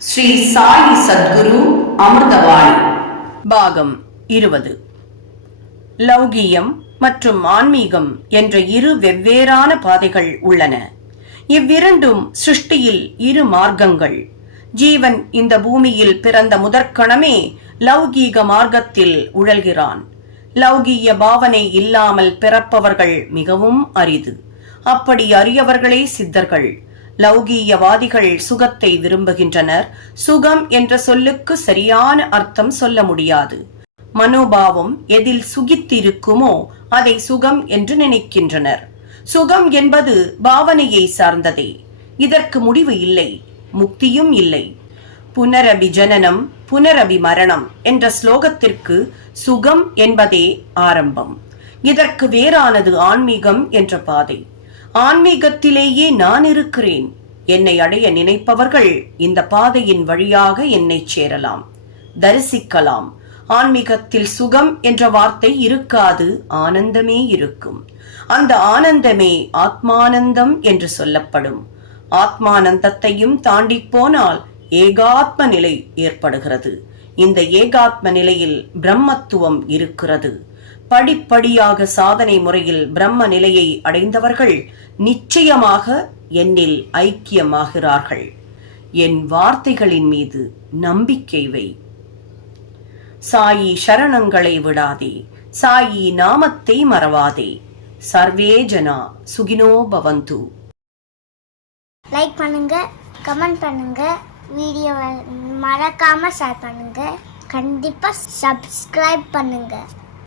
ஸ்ரீ சாயி சத்குரு அமிர்தவாணி பாகம் இருபது. லௌகியம் மற்றும் ஆன்மீகம் என்ற இரு வெவ்வேறான பாதைகள் உள்ளன. இவ்விரண்டும் சிருஷ்டியில் இரு மார்க்கங்கள். ஜீவன் இந்த பூமியில் பிறந்த முதற்கணமே லௌகீக மார்க்கத்தில் உழல்கிறான். லௌகீய பாவனை இல்லாமல் பிறப்பவர்கள் மிகவும் அரிது. அப்படி அரியவர்களே சித்தர்கள். லௌகீயவாதிகள் சுகத்தை விரும்புகின்றனர். சுகம் என்ற சொல்லுக்கு சரியான அர்த்தம் சொல்ல முடியாது. மனோபாவம் எதில் சுகித்திருக்குமோ அதை சுகம் என்று நினைக்கின்றனர். சுகம் என்பது பாவனையை சார்ந்ததே. இதற்கு முடிவு இல்லை முக்தியும் இல்லை. புனரபி ஜனனம் புனரபி மரணம் என்ற ஸ்லோகத்திற்கு சுகம் என்பதே ஆரம்பம். இதற்கு வேறானது ஆன்மீகம் என்ற பாதை. ஆன்மீகத்திலேயே நான் இருக்கிறேன். என்னை அடைய நினைப்பவர்கள் இந்த பாதையின் வழியாக என்னை சேரலாம். தரிசிக்கலாம். ஆன்மீகத்தில் சுகம் என்ற வார்த்தை இருக்காது ஆனந்தமே இருக்கும். அந்த ஆனந்தமே ஆத்மானந்தம் என்று சொல்லப்படும். ஆத்மானந்தத்தையும் தாண்டி போனால் ஏகாத்ம நிலை ஏற்படுகிறது. இந்த ஏகாத்ம நிலையில் பிரம்மத்துவம் இருக்கிறது. படிப்படியாக சாதனை முறையில் பிரம்ம நிலையை அடைந்தவர்கள் நிச்சயமாக என்னில் ஐக்கியமாகிறார்கள். என் வார்த்தைகளின் மீது நம்பிக்கை வை. சாயி சரணங்களை விடாதே. சாயி நாமத்தை மறவாதே. சர்வே ஜனா சுகினோ பவந்து. லைக் பண்ணுங்க கமெண்ட் பண்ணுங்க வீடியோவை மறக்காம ஷேர் பண்ணுங்க. கண்டிப்பா சப்ஸ்கிரைப் பண்ணுங்க.